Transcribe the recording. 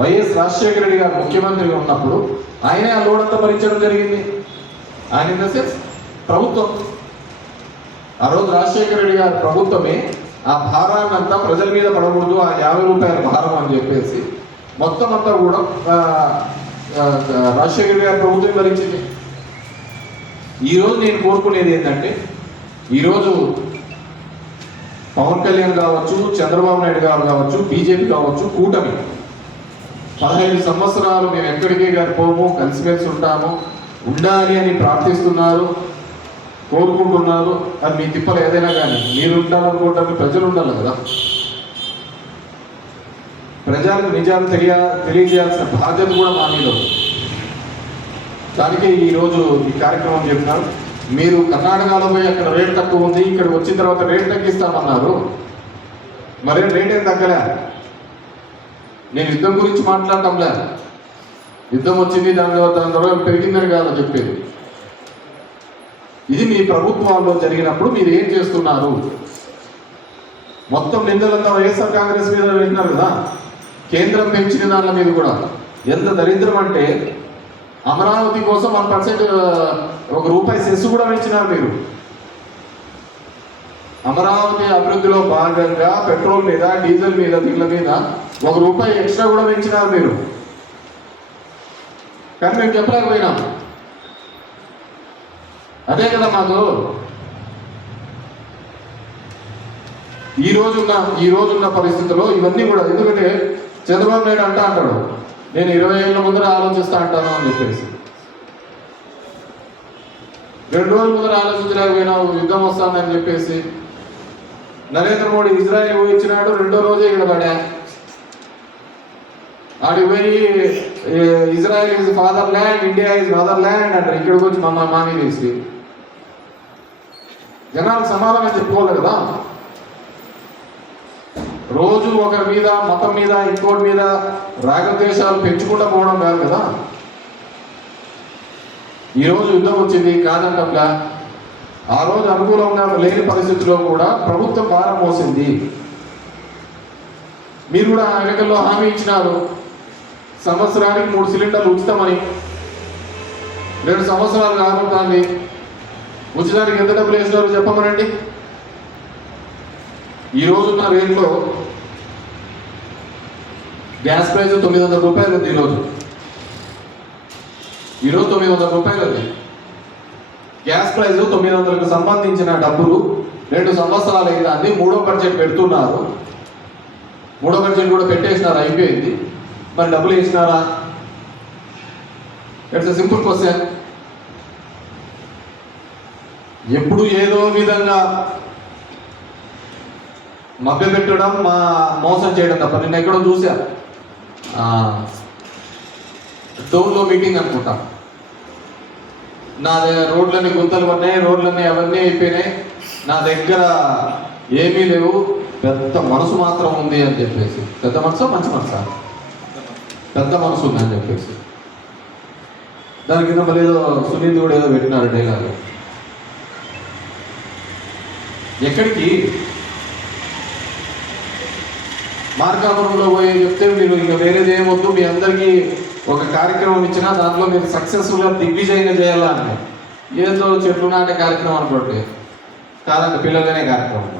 YS Rajasekhara Reddy గారు ముఖ్యమంత్రిగా ఉన్నప్పుడు ఆయనే ఆ లోడ్ అంతా భరించడం జరిగింది. ఆయన ఇన్ ద సెన్స్ ప్రభుత్వం, ఆ రోజు రాజశేఖర రెడ్డి గారి ప్రభుత్వమే ఆ భారాన్ని అంతా ప్రజల మీద పడకూడదు, ఆ 50 రూపాయల భారం అని చెప్పేసి మొత్తం అంతా కూడా రాజశేఖర గారి ప్రభుత్వం భరించింది. ఈరోజు నేను కోరుకునేది ఏంటంటే, ఈరోజు పవన్ కళ్యాణ్ కావచ్చు, చంద్రబాబు నాయుడు గారు కావచ్చు, బీజేపీ కావచ్చు, కూటమి 15 సంవత్సరాలు మేము ఎక్కడికే గారి పోము, కలిసిమెలిసి ఉంటాము, ఉండాలి అని ప్రార్థిస్తున్నారు, కోరుకుంటున్నారు. అది మీ తిప్పలు ఏదైనా కానీ మీరు ఉండాలనుకుంటారు, ప్రజలు ఉండాలి కదా. ప్రజలకు నిజాలు తెలియజేయాల్సిన బాధ్యత కూడా మా మీద ఉంది. దానికి ఈరోజు ఈ కార్యక్రమం చెప్తున్నారు. మీరు కర్ణాటకలో పోయి అక్కడ రేట్ తక్కువ ఉంది, ఇక్కడ వచ్చిన తర్వాత రేట్ తగ్గిస్తామన్నారు, మరే రేట్ ఏం తగ్గలే. నేను యుద్ధం గురించి మాట్లాడటంలే, యుద్ధం వచ్చింది దాని తర్వాత పెరిగిందని కాదు చెప్పేది. ఇది మీ ప్రభుత్వాల్లో జరిగినప్పుడు మీరు ఏం చేస్తున్నారు? మొత్తం నిందలంతా వైఎస్ఆర్ కాంగ్రెస్ మీద పెట్టినారు కదా. కేంద్రం పెంచిన దాని మీద కూడా ఎంత దరిద్రం అంటే, అమరావతి కోసం 1% ₹1 సెస్ కూడా పెంచినారు మీరు. అమరావతి అభివృద్ధిలో భాగంగా పెట్రోల్ మీద, డీజిల్ మీద, దీళ్ళ మీద ₹1 ఎక్స్ట్రా కూడా పెంచినారు మీరు. కానీ మేము చెప్పలేకపోయినాం. అదే కదా మాకు ఈ రోజున్న పరిస్థితుల్లో ఇవన్నీ కూడా. ఎందుకంటే చంద్రబాబు నాయుడు అంటాడు, నేను 20 ఏళ్ళ ముందర ఆలోచిస్తా అంటాను అని చెప్పేసి. 2 రోజుల ముందర ఆలోచించలేకపోయినావు, యుద్ధం వస్తుందని చెప్పేసి. నరేంద్ర మోడీ ఇజ్రాయెల్ పోయి ఇచ్చినాడు, 2వ రోజే ఇక్కడ పడా. ఆడికి పోయి Israel is father land, India is mother land అంటారు. ఇక్కడికి వచ్చి మామీ వేసి జనాలు సమాధానం చెప్పుకోవాలి కదా. రోజు ఒకరి మీద, మతం మీద, ఇంకోటి మీద రాగద్వేషాలు పెంచుకుంటూ పోవడం కాదు కదా. ఈరోజు యుద్ధం వచ్చింది కాదంటంగా, ఆ రోజు అనుకూలంగా లేని పరిస్థితుల్లో కూడా ప్రభుత్వం భారం మోసింది. మీరు కూడా ఎన్నికల్లో హామీ ఇచ్చినారు, సంవత్సరానికి 3 సిలిండర్లు ఉచితమని. 2 సంవత్సరాలు కాకుండా ఉచితానికి ఎంత డబ్బులు వేసినారో చెప్పమనండి. ఈ రోజున్న రేట్లో గ్యాస్ ప్రైస్ ₹900 ఉంది. ఈరోజు ₹900 ఉంది గ్యాస్ ప్రైస్. 900కు సంబంధించిన డబ్బులు 2 సంవత్సరాలు అయింది. అన్ని 3వ బడ్జెట్ పెడుతున్నారు. 3వ బడ్జెట్ కూడా పెట్టేసినారు, అయిపోయింది. మరి డబ్బులు వేసినారా? It's a simple question. ఎప్పుడు ఏదో విధంగా మభ్యపెట్టడం, మోసం చేయడం తప్ప. నేను ఎక్కడో చూసా, టౌన్లో మీటింగ్ అనుకుంటా, నా రోడ్లన్నీ గుంతలు పడినాయి, రోడ్లన్నీ అవన్నీ అయిపోయినాయి, నా దగ్గర ఏమీ లేవు, పెద్ద మనసు మాత్రం ఉంది అని చెప్పేసి. పెద్ద మనసు, మంచి మనసా? పెద్ద మనసు ఉంది అని చెప్పేసి. దాని కింద మళ్ళీ ఏదో సునీల్ కూడా ఏదో పెట్టినారు డైలాగ్. ఎక్కడికి? మార్కాపురంలో పోయి చెప్తే మీరు ఇంకా వేరేది ఏమొద్దు, మీ అందరికీ ఒక కార్యక్రమం ఇచ్చినా దాంట్లో మీరు సక్సెస్ఫుల్గా దిగ్విజయంగా చేయాలా అంటే, ఏదో చెట్లు నాటే కార్యక్రమం అనుకోండి, కాదంటే పిల్లలనే కార్యక్రమం.